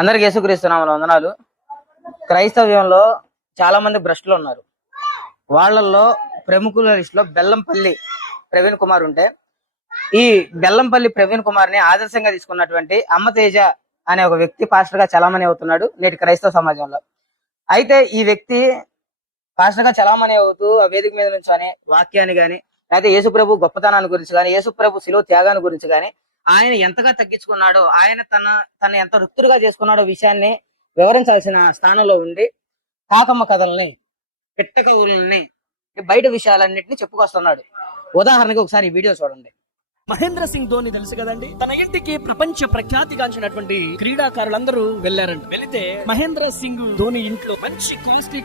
అందరికి యేసుక్రీస్తునామమున వందనాలు. క్రైస్తవ్యంలో చాలా మంది భ్రష్టులు ఉన్నారు. వాళ్ళల్లో ప్రముఖుల లిస్టులో బెల్లంపల్లి ప్రవీణ్ కుమార్ ఉంటే, ఈ బెల్లంపల్లి ప్రవీణ్ కుమార్ ని ఆదర్శంగా తీసుకున్నటువంటి అమ్మతేజ అనే ఒక వ్యక్తి పాస్టర్ గా చలామణి అవుతున్నాడు నేటి క్రైస్తవ సమాజంలో. అయితే ఈ వ్యక్తి పాస్టర్ గా చలామణి అవుతూ ఆ వేదిక మీద నుంచి అనే వాక్యాన్ని గాని, లేకపోతే యేసుప్రభు గొప్పతనాన్ని గురించి కానీ, యేసుప్రభు శిలువ త్యాగాన్ని గురించి కానీ, ఆయన ఎంతగా తగ్గించుకున్నాడో, ఆయన తన ఎంత రుక్తుడుగా చేసుకున్నాడో విషయాన్ని వివరించాల్సిన స్థానంలో ఉండి కాకమ్మ కథల్ని, పిట్ట కవుల్ని, బయట విషయాలన్నింటినీ చెప్పుకొస్తున్నాడు. ఉదాహరణకి ఒకసారి ఈ వీడియో చూడండి. మహేంద్ర సింగ్ ధోని తెలుసు కదండి. తన ఇంటికి ప్రపంచ ప్రఖ్యాతిగాంచినటువంటి క్రీడాకారులందరూ వెళ్లారంట. వెళితే మహేంద్ర సింగ్ ధోని ఇంట్లో మంచి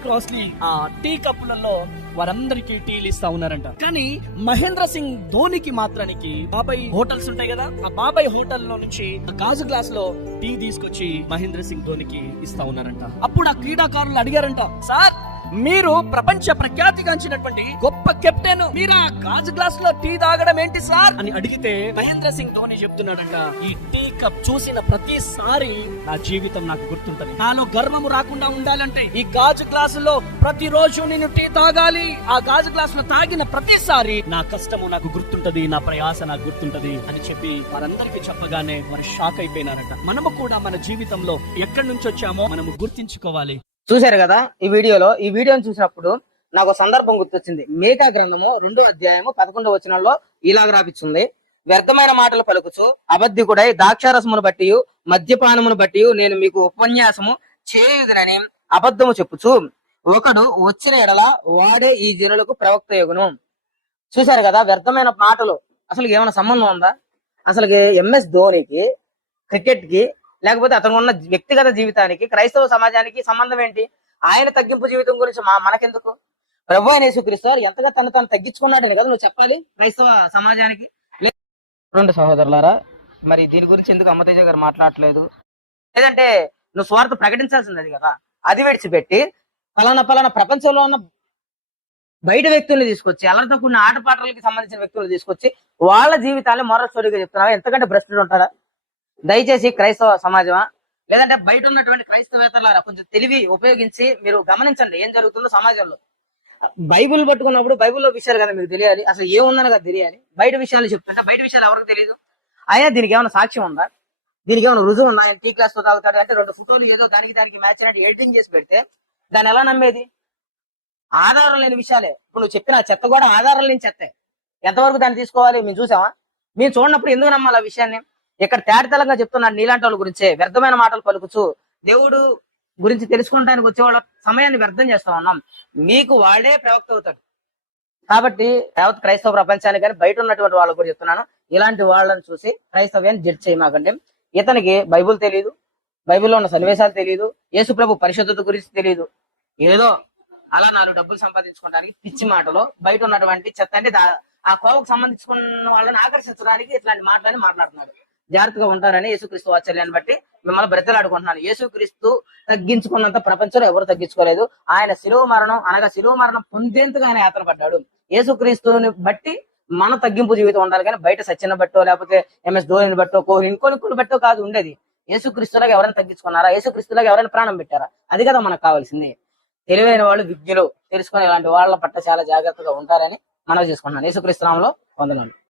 కాస్ట్లీ ఆ టీ కప్పులలో వారందరికీ టీలు ఇస్తా ఉన్నారంట. కానీ మహేంద్ర సింగ్ ధోనికి మాత్రానికి బాబాయ్ హోటల్స్ ఉంటాయి కదా, ఆ బాబాయ్ హోటల్లో నుంచి గాజు గ్లాస్ లో టీ తీసుకొచ్చి మహేంద్ర సింగ్ ధోనికి ఇస్తా ఉన్నారంట. అప్పుడు ఆ క్రీడాకారులు అడిగారంట, సార్ మీరు ప్రపంచ ప్రఖ్యాతిగాంచినటువంటి గొప్ప కెప్టెన్, మీరు ఆ గాజు గ్లాస్ లో టీ తాగడం ఏంటి సార్ అని అడిగితే మహేంద్ర సింగ్ ధోని చెప్తున్నాడంట, ఈ టీ కప్ చూసిన ప్రతిసారి నా జీవితం నాకు గుర్తుంటది. నాలో గర్వము రాకుండా ఉండాలంటే ఈ గాజు గ్లాసులో ప్రతిరోజు నేను టీ తాగాలి. ఆ గాజు గ్లాస్ లో తాగిన ప్రతిసారి నా కష్టము నాకు గుర్తుంటది, నా ప్రయాస నాకు గుర్తుంటది అని చెప్పి వారందరికీ చెప్పగానే వారు షాక్ అయిపోయినారట. మనము కూడా మన జీవితంలో ఎక్కడి నుంచి వచ్చామో మనము గుర్తించుకోవాలి. చూశారు కదా ఈ వీడియోని చూసినప్పుడు నాకు సందర్భం గుర్తొచ్చింది. మేకా గ్రంథము 2వ అధ్యాయము 11వ వచనంలో ఇలాగ రాపిస్తుంది, వ్యర్థమైన మాటలు పలుకుచు అబద్ధికుడై ద్రాక్షారసమును బట్టి మద్యపానమును బట్టి నేను మీకు ఉపన్యాసము చేయుదునని అబద్ధము చెప్పుచు ఒకడు వచ్చిన ఎడల వాడే ఈ జనులకు ప్రవక్త యొగును. చూశారు కదా, వ్యర్థమైన మాటలు. అసలు ఏమైనా సంబంధం ఉందా? అసలు ఎంఎస్ ధోనికి, క్రికెట్ కి, లేకపోతే అతను ఉన్న వ్యక్తిగత జీవితానికి క్రైస్తవ సమాజానికి సంబంధం ఏంటి? ఆయన తగ్గింపు జీవితం గురించి మనకెందుకు? ప్రభువైన యేసుక్రీస్తు ఎంతగా తను తగ్గించుకున్నాడని కదా నువ్వు చెప్పాలి క్రైస్తవ సమాజానికి. రెండు సహోదరులారా, మరి దీని గురించి ఎందుకు అమ్మతేజ గారు మాట్లాడట్లేదు? లేదంటే నువ్వు స్వార్థ ప్రకటించాల్సింది అది కదా. అది విడిచిపెట్టి పలానా ప్రపంచంలో ఉన్న బయట వ్యక్తుల్ని తీసుకొచ్చి, అల్లరితో కూడిన ఆటపాటలకి సంబంధించిన వ్యక్తులు తీసుకొచ్చి వాళ్ళ జీవితాన్ని మోరల్ స్టోరీగా చెప్తున్నారు. ఎంతకంటే భ్రష్టుడు ఉంటాడా? దయచేసి క్రైస్తవ సమాజమా, లేదంటే బయట ఉన్నటువంటి క్రైస్తవేతలారా, కొంచెం తెలివి ఉపయోగించి మీరు గమనించండి ఏం జరుగుతుందో సమాజంలో. బైబుల్ పట్టుకున్నప్పుడు బైబుల్లో విషయాలు కదా మీకు తెలియాలి, అసలు ఏముందని కదా తెలియాలి. బయట విషయాలు చెప్తుంటే బయట విషయాలు ఎవరికి తెలియదు. అయినా దీనికి ఏమైనా సాక్ష్యం ఉందా? దీనికి ఏమైనా రుజువు ఉందా? ఆయన టీ క్లాస్ తో తాగుతాడు అంటే 2 ఫోటోలు ఏదో దానికి మ్యాచ్ అయినట్టు ఎడిటింగ్ చేసి పెడితే దాన్ని ఎలా నమ్మేది? ఆధారం లేని విషయాలే. ఇప్పుడు నువ్వు చెప్పిన చెత్త కూడా ఆధారం లేని చెత్తే. ఎంతవరకు దాన్ని తీసుకోవాలి? మేము చూసామా? మేము చూడనప్పుడు ఎందుకు నమ్మాలి ఆ విషయాన్ని? ఇక్కడ తేటతెలంగా చెప్తున్నాడు నీలాంటి వాళ్ళ గురించే. వ్యర్థమైన మాటలు పలుకుచు దేవుడు గురించి తెలుసుకోవడానికి వచ్చే వాళ్ళ సమయాన్ని వ్యర్థం చేస్తా ఉన్నాం. మీకు వాడే ప్రవక్త అవుతాడు. కాబట్టి యావత్ క్రైస్తవ ప్రపంచానికి కానీ బయట ఉన్నటువంటి వాళ్ళకు కూడా చెప్తున్నాను, ఇలాంటి వాళ్ళని చూసి క్రైస్తవ్యాన్ని జడ్జ్ చేయమాకండి. ఇతనికి బైబుల్ తెలియదు, బైబుల్లో ఉన్న సన్నివేశాలు తెలియదు, యేసుప్రభు పరిశుద్ధత గురించి తెలియదు. ఏదో అలా 4 డబ్బులు సంపాదించుకోవడానికి పిచ్చి మాటలో బయట ఉన్నటువంటి చెత్త అంటే ఆ కోవకు సంబంధించుకున్న వాళ్ళని ఆకర్షించడానికి ఇట్లాంటి మాటలని మాట్లాడుతున్నాడు. జాగ్రత్తగా ఉంటారని యేసుక్రీస్తు వాత్సల్యాన్ని బట్టి మిమ్మల్ని బ్రతిలాడుకుంటున్నాను. యేసుక్రీస్తు తగ్గించుకున్నంత ప్రపంచంలో ఎవరు తగ్గించుకోలేదు. ఆయన శిలువ మరణం పొందేంతగా ఆయన యాత్ర పడ్డాడు. యేసుక్రీస్తుని బట్టి మన తగ్గింపు జీవితం ఉండాలి, కానీ బయట సచిన్ బట్టో, లేకపోతే ఎంఎస్ ధోనిని బట్టో, కోహ్లీ ఇంకోని బట్టో కాదు ఉండేది. యేసుక్రీస్తులాగా ఎవరైనా తగ్గించుకున్నారా? యేసుక్రీస్తులాగా ఎవరైనా ప్రాణం పెట్టారా? అది కదా మనకు కావాల్సింది. తెలివైన వాళ్ళు, విజ్ఞులు తెలుసుకుని ఇలాంటి వాళ్ళ పట్ల చాలా జాగ్రత్తగా ఉంటారని మనవి చేసుకుంటున్నాను. యేసుక్రీస్తు నామములో వందనాలు.